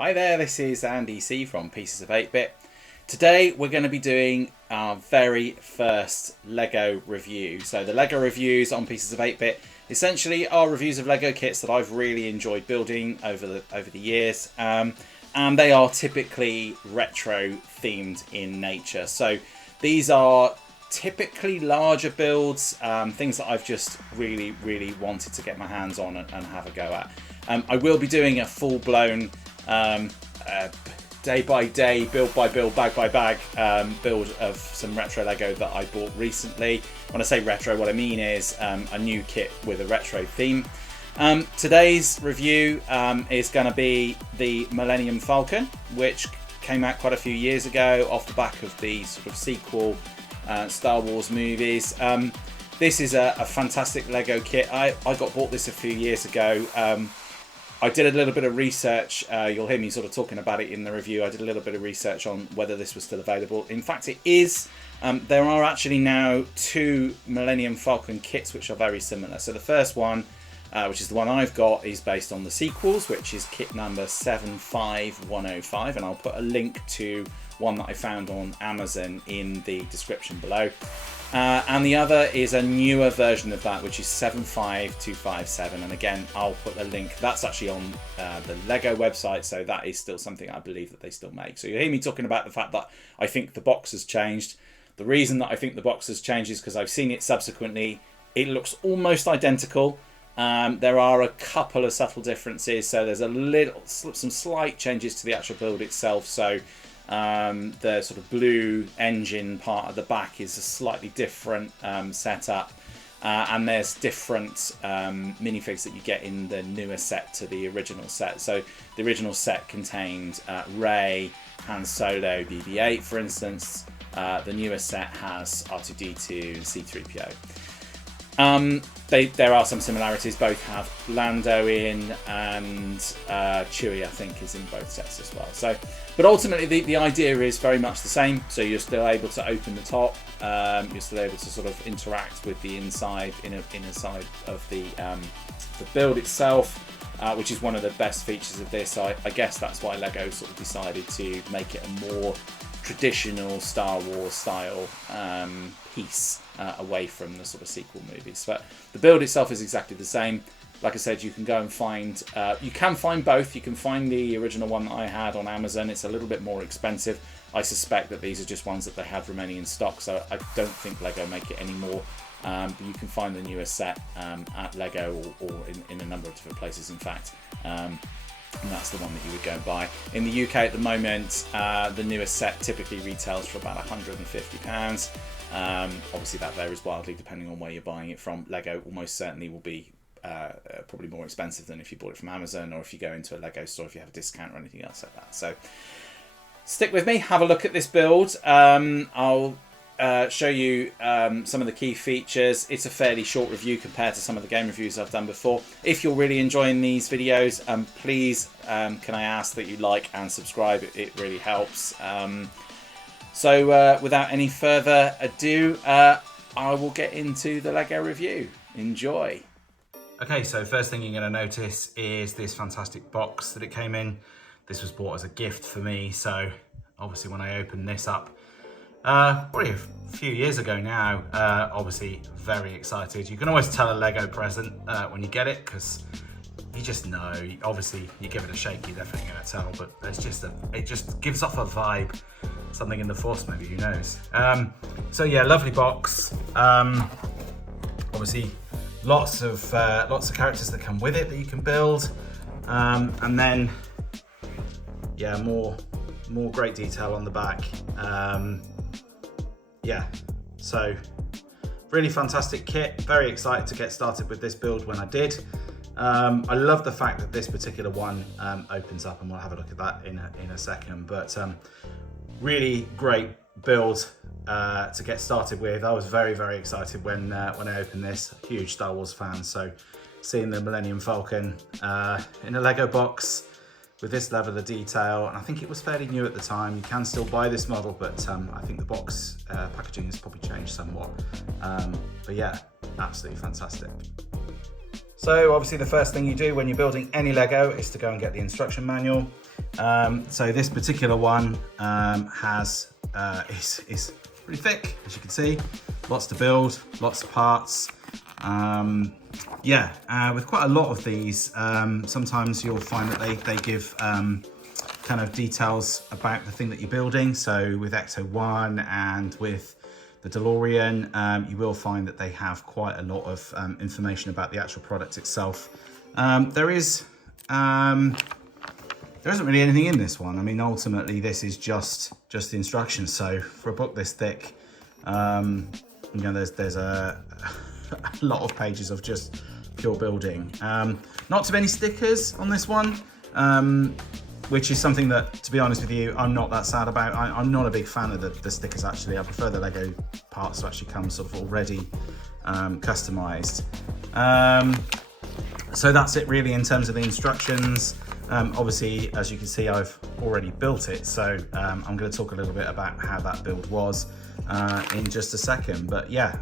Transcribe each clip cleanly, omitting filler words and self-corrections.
Hi there, this is Andy C from Pieces of 8-Bit. Today we're going to be doing our very first LEGO review. So the LEGO reviews on Pieces of 8-Bit essentially are reviews of LEGO kits that I've really enjoyed building over the years. And they are typically retro themed in nature. So these are typically larger builds, things that I've just really wanted to get my hands on and have a go at. I will be doing a full-blown day by day, build by build, bag by bag build of some retro LEGO that I bought recently. When I say retro, what I mean is a new kit with a retro theme. Today's review is going to be the Millennium Falcon, which came out quite a few years ago off the back of the sort of sequel Star Wars movies. This is a fantastic LEGO kit. I bought this a few years ago. I did a little bit of research. You'll hear me sort of talking about it in the review. I did a little bit of research on whether this was still available. In fact, it is. There are actually now two Millennium Falcon kits which are very similar. So the first one, which is the one I've got, is based on the sequels, which is kit number 75105. And I'll put a link to one that I found on Amazon in the description below. And the other is a newer version of that, which is 75257. And again, I'll put a link. That's actually on the LEGO website, so that is still something I believe that they still make. So you hear me talking about the fact that I think the box has changed. The reason that I think the box has changed is because I've seen it subsequently. It looks almost identical. There are a couple of subtle differences. So there's some slight changes to the actual build itself. So the sort of blue engine part of the back is a slightly different setup, and there's different minifigs that you get in the newer set to the original set. So the original set contained Rey, Han Solo, BB-8 for instance. The newer set has R2-D2 and C-3PO. There are some similarities. Both have Lando in, and Chewie I think is in both sets as well. So, but ultimately the idea is very much the same. So you're still able to open the top. You're still able to sort of interact with the inside inner side of the build itself, which is one of the best features of this. I guess that's why LEGO sort of decided to make it a more traditional Star Wars style piece away from the sort of sequel movies. But the build itself is exactly the same. Like I said, you can go and find you can find both. You can find the original one that I had on Amazon. It's a little bit more expensive. I suspect that these are just ones that they have remaining in stock, so I don't think LEGO make it anymore. But you can find the newer set at LEGO or in a number of different places, in fact. And that's the one that you would go and buy. In the UK at the moment, the newest set typically retails for about £150. Obviously that varies wildly depending on where you're buying it from. LEGO almost certainly will be probably more expensive than if you bought it from Amazon, or if you go into a LEGO store if you have a discount or anything else like that. So stick with me, have a look at this build. I'll show you some of the key features. It's a fairly short review compared to some of the game reviews I've done before. If you're really enjoying these videos, please can I ask that you like and subscribe. It really helps. So without any further ado, I will get into the LEGO review. Enjoy. Okay, so first thing you're going to notice is this fantastic box that it came in. This was bought as a gift for me, so obviously when I opened this up probably a few years ago now, obviously very excited. You can always tell a LEGO present when you get it, because you just know. Obviously you give it a shake, you're definitely going to tell, but it just gives off a vibe, something in the Force maybe, who knows. So yeah, lovely box. Obviously lots of characters that come with it that you can build, and then yeah, more great detail on the back. Yeah, so really fantastic kit. Very excited to get started with this build when I did. I love the fact that this particular one opens up, and we'll have a look at that in a second. But really great build to get started with. I was very excited when I opened this. Huge Star Wars fan, so seeing the Millennium Falcon in a LEGO box with this level of detail, and I think it was fairly new at the time. You can still buy this model, but I think the box packaging has probably changed somewhat. But yeah, absolutely fantastic. So obviously the first thing you do when you're building any Lego is to go and get the instruction manual. So this particular one is pretty thick, as you can see. Lots to build, lots of parts. With quite a lot of these, sometimes you'll find that they give kind of details about the thing that you're building. So with Ecto-1 and with the DeLorean, you will find that they have quite a lot of information about the actual product itself. There isn't really anything in this one. I mean, ultimately, this is just the instructions. So for a book this thick, there's a lot of pages of just pure building. Not too many stickers on this one, which is something that, to be honest with you, I'm not that sad about. I'm not a big fan of the stickers, actually. I prefer the Lego parts to actually come sort of already customized. So that's it really in terms of the instructions. Obviously, as you can see, I've already built it. So I'm going to talk a little bit about how that build was in just a second. But yeah,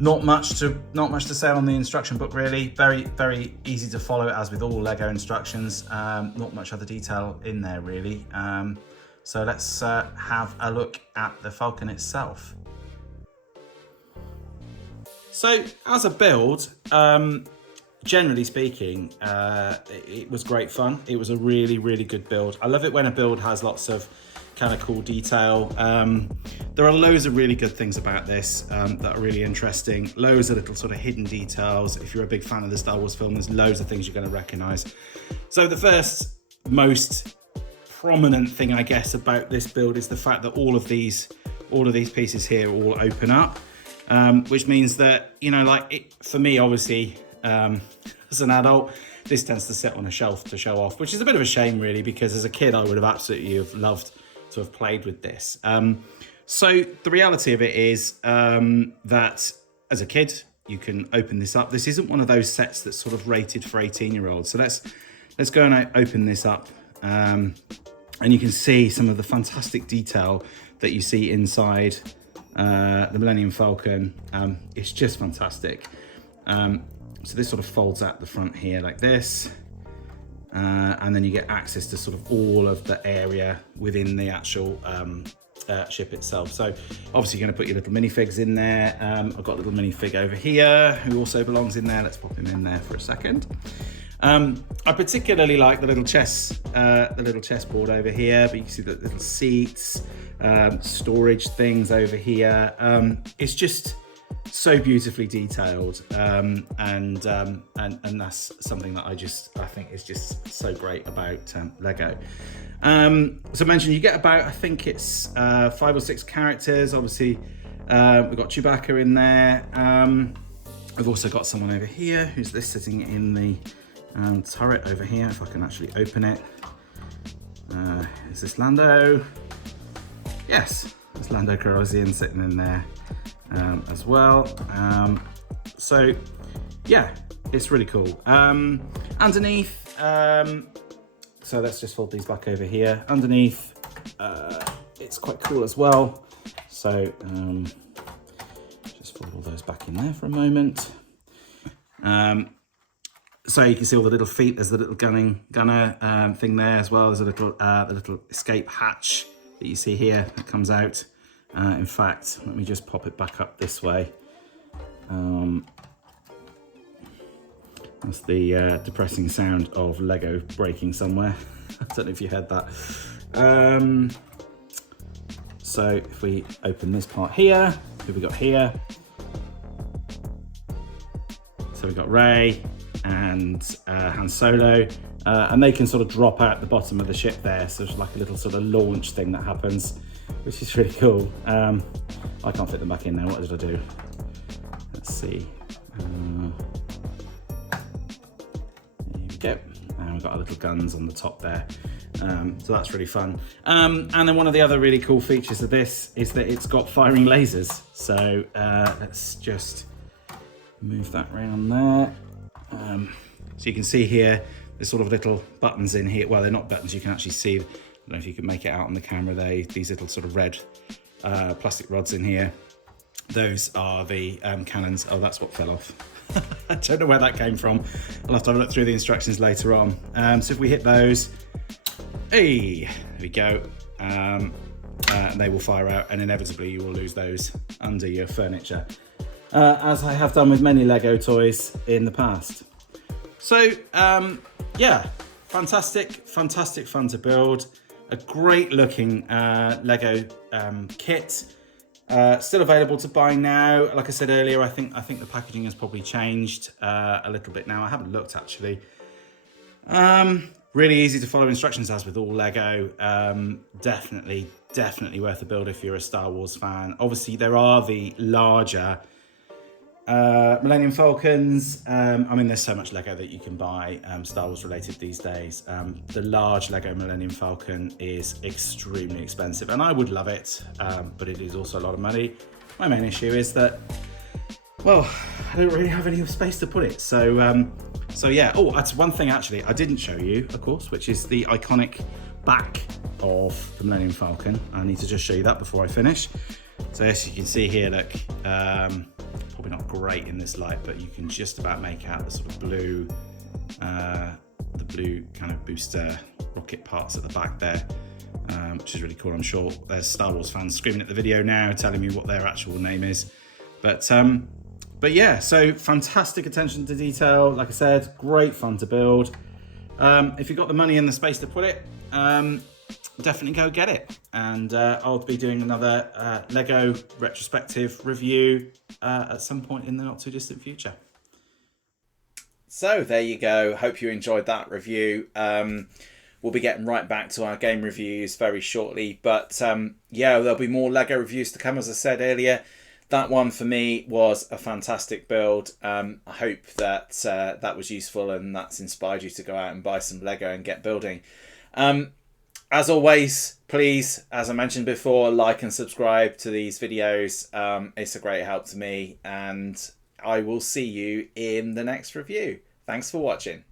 not much to say on the instruction book really. Very, very easy to follow, as with all Lego instructions. Not much other detail in there really. So let's have a look at the Falcon itself. So as a build, generally speaking, it was great fun. It was a really, really good build. I love it when a build has lots of kind of cool detail. There are loads of really good things about this that are really interesting. Loads of little sort of hidden details. If you're a big fan of the Star Wars film, there's loads of things you're going to recognize. So the first most prominent thing, I guess, about this build is the fact that all of these pieces here all open up, which means that, for me, obviously, as an adult, this tends to sit on a shelf to show off, which is a bit of a shame really, because as a kid I would have absolutely loved to have played with this. So the reality of it is that as a kid you can open this up. This isn't one of those sets that's sort of rated for 18-year-olds. So let's go and open this up, and you can see some of the fantastic detail that you see inside the Millennium Falcon. It's just fantastic. So this sort of folds out the front here like this, and then you get access to sort of all of the area within the actual ship itself. So obviously you're going to put your little minifigs in there. I've got a little minifig over here who also belongs in there. Let's pop him in there for a second. I particularly like the little chessboard over here, but you can see the little seats, storage things over here. It's just so beautifully detailed, and that's something that I think is just so great about Lego. So I mentioned you get about, I think it's 5 or 6 characters. Obviously we've got Chewbacca in there. I've also got someone over here who's sitting in the turret over here, if I can actually open it. Is this Lando? Yes, it's Lando Calrissian sitting in there as well. So yeah, it's really cool. Underneath, so let's just fold these back over here. Underneath, it's quite cool as well. So just fold all those back in there for a moment. So you can see all the little feet. There's the little gunner thing there as well. There's a little the little escape hatch that you see here that comes out. In fact, let me just pop it back up this way. That's the depressing sound of Lego breaking somewhere. I don't know if you heard that. So if we open this part here, who have we got here? So we've got Rey and Han Solo, and they can sort of drop out the bottom of the ship there. So it's like a little sort of launch thing that happens, which is really cool. I can't fit them back in now. What did I do? Let's see. There we go. And we've got our little guns on the top there. So that's really fun. And then one of the other really cool features of this is that it's got firing lasers. So let's just move that around there. So you can see here, there's sort of little buttons in here. Well, they're not buttons, you can actually see, I don't know if you can make it out on the camera, these little sort of red plastic rods in here. Those are the cannons. Oh, that's what fell off. I don't know where that came from. I'll have to have a look through the instructions later on. So if we hit those, hey, there we go. And they will fire out, and inevitably you will lose those under your furniture, as I have done with many Lego toys in the past. So yeah, fantastic fun to build. A great looking Lego kit. Still available to buy now. Like I said earlier, I think the packaging has probably changed a little bit now. I haven't looked actually. Really easy to follow instructions, as with all Lego. Definitely worth a build if you're a Star Wars fan. Obviously, there are the larger Millennium Falcons. I mean, there's so much Lego that you can buy Star Wars related these days. The large Lego Millennium Falcon is extremely expensive, and I would love it, but it is also a lot of money. My main issue is that, well, I don't really have any space to put it. So yeah. Oh, that's one thing actually I didn't show you, of course, which is the iconic back of the Millennium Falcon. I need to just show you that before I finish. So as you can see here, look, probably not great in this light, but you can just about make out the sort of blue, the blue kind of booster rocket parts at the back there, which is really cool. I'm sure there's Star Wars fans screaming at the video now, telling me what their actual name is. But yeah, so fantastic attention to detail. Like I said, great fun to build. If you've got the money and the space to put it, definitely go get it. And I'll be doing another Lego retrospective review at some point in the not too distant future. So there you go. Hope you enjoyed that review. We'll be getting right back to our game reviews very shortly. But yeah, there'll be more Lego reviews to come, as I said earlier. That one for me was a fantastic build. I hope that that was useful and that's inspired you to go out and buy some Lego and get building. As always, please, as I mentioned before, like and subscribe to these videos. It's a great help to me, and I will see you in the next review. Thanks for watching.